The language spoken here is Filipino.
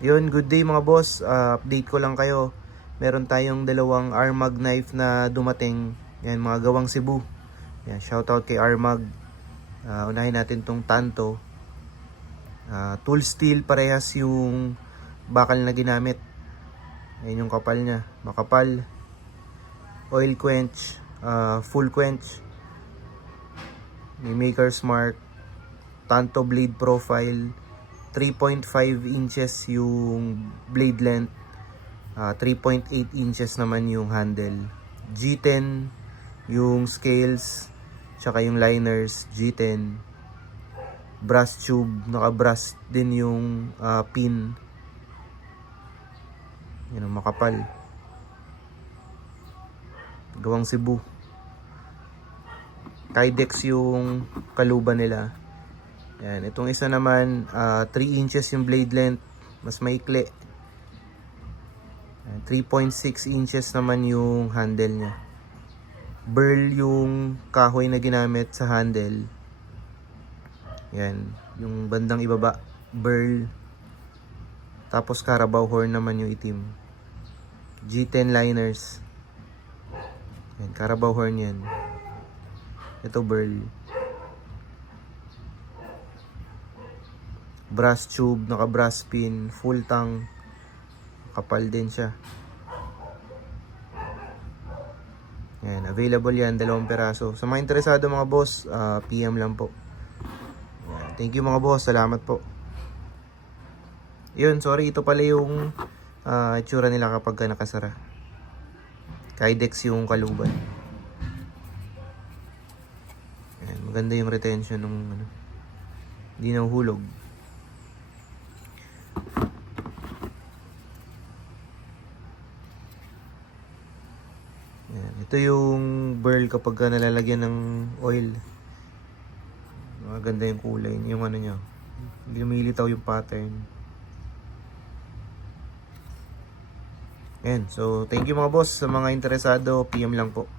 Yun, good day mga boss. Update ko lang kayo. Meron tayong dalawang Armag knife na dumating. Yan, mga gawang Cebu. Yan, shoutout kay Armag. Unahin natin tong Tanto. Tool steel, parehas yung bakal na ginamit. Yan yung kapal niya. Makapal. Oil quench. Full quench. May maker's mark. Tanto blade profile. 3.5 inches yung blade length, 3.8 inches naman yung handle. G10 yung scales, tsaka yung liners, G10. Brass tube, naka-brass din yung pin. Yan ang makapal. Gawang Cebu. Kydex yung kaluban nila. Yan, itong isa naman 3 inches yung blade length, mas maikli. 3.6 inches naman yung handle nya. Burl yung kahoy na ginamit sa handle. Yan, yung bandang ibaba, burl. Tapos Carabao horn naman yung itim. G10 liners. Yan, Carabao horn yan. Ito burl. Brass tube, naka brass pin, full tang, kapal din siya. Yan, available yan, 2 peraso. Sa mga interesado mga boss, PM lang po. Yan. Thank you mga boss, salamat po. Yun, sorry, ito pala yung itsura nila kapag nakasara. Kydex yung kaluban. Yan, maganda yung retention ng hindi nahuhulog. Yan. Ito yung burl kapag nalalagyan ng oil. Maganda yung kulay, yung ano nyo. Hindi lumilitaw yung pattern. Yan. So, thank you mga boss. Sa mga interesado, PM lang po.